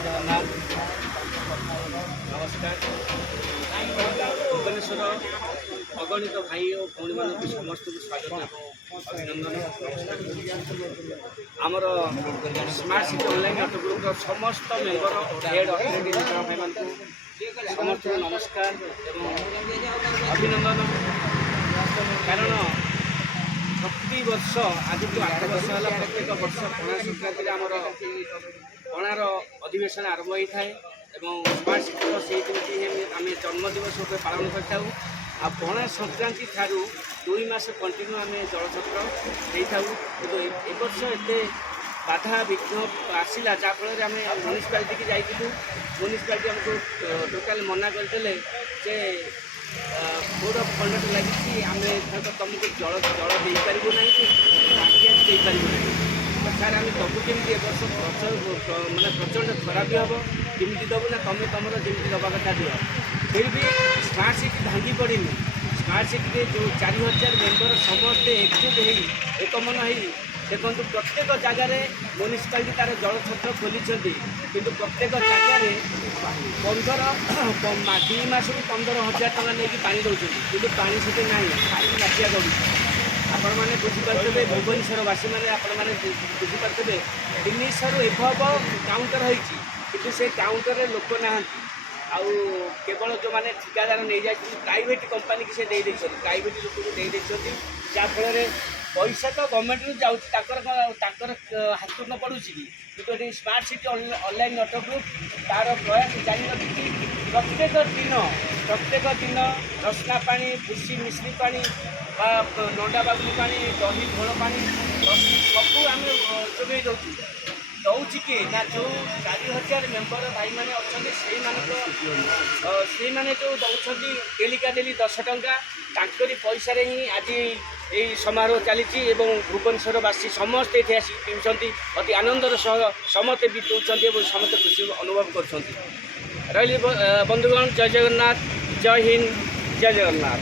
जगन्नाथ नमस्कार भुवनेश्वर अगणित भाई और भौणी मान समस्त को स्वागत अभिनंदन आमर smart city online auto group समस्त मेम्बर हेड ऑपरेटिंग भाई मान समस्त नमस्कार एवं अभिनंदन कारण प्रति वर्ष आज तो 8 वर्ष है प्रत्येक वर्ष पणा संक्रांति आमर पणार अधिवेशन आरंभ होता है स्मार्ट सिटी से आम जन्मदिवस पालन करता पणा संक्रांति ठारू 2 मास कंटिन्यू आम जलछत्र देता कि वर्ष एत बाधा विघ्न आसला जहाँफल आम म्यूनिसिपालिटी की जाइलु म्यूनिसिपालिटी आमको टोटाल मना करदे जे कोड अफ कंडक्ट लगी आम तुमको जल जल दे पारू ना दे पारू ना सार आम दबू केमी वर्ष मानने प्रचंड खराब भी हम केमी दबू ना तुम तुम जमी दबा कथा दिव फिर भी स्मार्ट सिटी भांगी पड़ी स्मार्ट सिटी जो 4000 मेम्बर समस्ते एकजुट हो एक मन हो देखो प्रत्येक जगार म्यूनिसिपालिटी तार जलछत्र खोली किंतु प्रत्येक जगार 2 मास 15,000 टका नहीं पा दौरान कि पानी से ना खाली बाटिया गढ़ आपण मैंने बुझीपारे भुवनेश्वरवासी मैंने आपण मैंने बुझीपारे 300 रु एभव काउंटर होती से काउंटर लोक ना आउ केवल जो मैंने ठिकादार नहीं जाए प्राइवेट कंपनी की से प्राइवेट लोक को जहाँफल पैसा तो गवर्नमेंट रु जाऊँ हाथ न पड़ू कि smart city online auto group तार प्रयास जारी रखी प्रत्येक दिन रसना पानी भूसी मिश्री पानी नंडा बाबुली पानी दही घोल पानी सब आम जोगे दौची किए ना जो 4000 मेम्बर भाई मैंने अच्छा से मैंने जो दौरान डेलिका डेली 10 टंका तांकरी पैसा ही आज ये समारोह चली भुवनेश्वरवासी समस्ते ये आसिक पीछे अति आनंदर सह समस्ते बीतौं समस्त खुशी अनुभव कर रही बंधुगण जय जगन्नाथ जय हिंद जय जगन्नाथ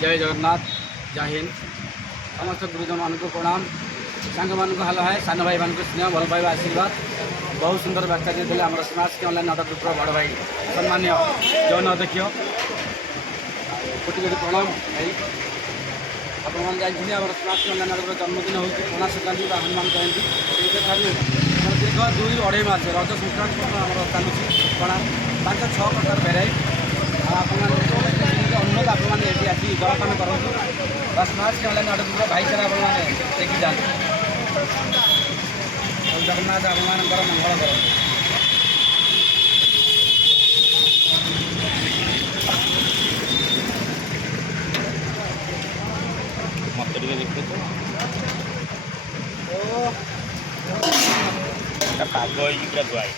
जय जगन्नाथ जय हिंद समस्त गुरुजन मान को प्रणाम सांग मान हाल है सान भाई मान स्नेह भल पाइबा आशीर्वाद बहुत सुंदर व्याख्या देते आम smart city online auto group बड़ भाई सम्मान्य जौन अध्यक्ष कोटि कोटि प्रणाम भाई आप जानते आम smart city online auto group जन्मदिन हो पणा संक्रांति हनुमान जयंती दीर्घ 2-2.5 मास रज संक्रांति आम चलुची पणा 5-6 प्रकार भेराइट अनुरोध आप आसी जलपान करूँ smart city online auto group भाईचारा आपने देखी जाते जगन्नाथ आप मंगल कर मत देखते पाग पूरा दुआई